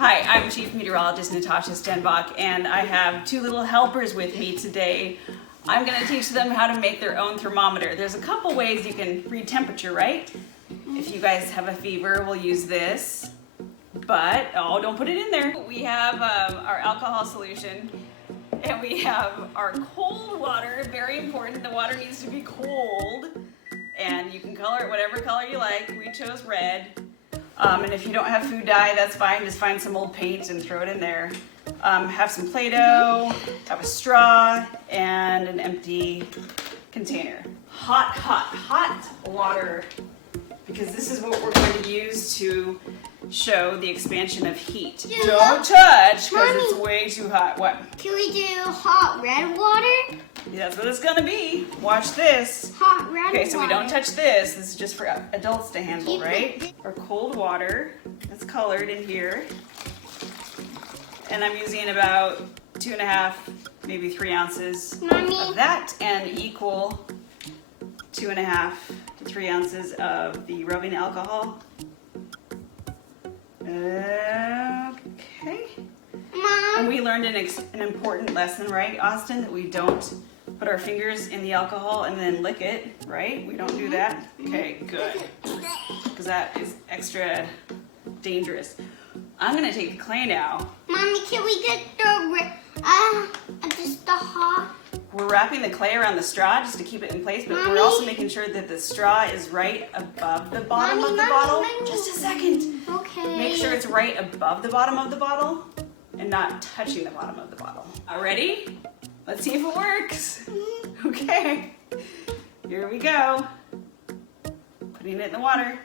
Hi, I'm Chief Meteorologist Natasha Stenbock, and I have two little helpers with me today. I'm going to teach them how to make their own thermometer. There's a couple ways you can read temperature, right? If you guys have a fever, we'll use this. But, oh, don't put it in there. We have our alcohol solution, and we have our cold water. Very important, the water needs to be cold. And you can color it whatever color you like. We chose red. And if you don't have food dye, that's fine. Just find some old paint and throw it in there. Have some Play-Doh, have a straw, and an empty container. Hot water, because this is what we're going to use to show the expansion of heat. Yeah. Don't touch, because it's way too hot. What? Can we do hot red water? Yeah, that's what it's going to be. Watch this. Hot red water. Okay, so we don't touch this. This is just for adults to handle, Keep right? it- Or cold water. It's colored in here. And I'm using about 2.5, maybe 3 ounces Mommy. of that, and equal 2.5 to 3 ounces of the rubbing alcohol. Okay. Mom. And we learned an important lesson, right, Austin? That we don't put our fingers in the alcohol and then lick it, right? We don't do that? Okay, good. Because that is extra dangerous. I'm going to take the clay now. Mommy, can we get just the hot? We're wrapping the clay around the straw just to keep it in place, but Mommy? we're also making sure that the straw is right above the bottom of the bottle. Just a second. Okay. Make sure it's right above the bottom of the bottle and not touching the bottom of the bottle. All ready? Let's see if it works. Okay, here we go. Putting it in the water.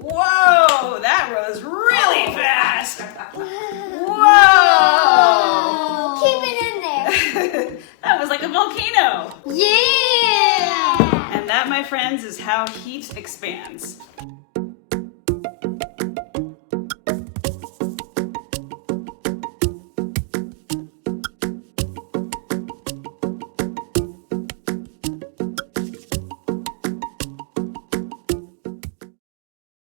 Whoa, that rose really fast. Whoa. Keep it in there. That was like a volcano. Yeah. And that, my friends, is how heat expands.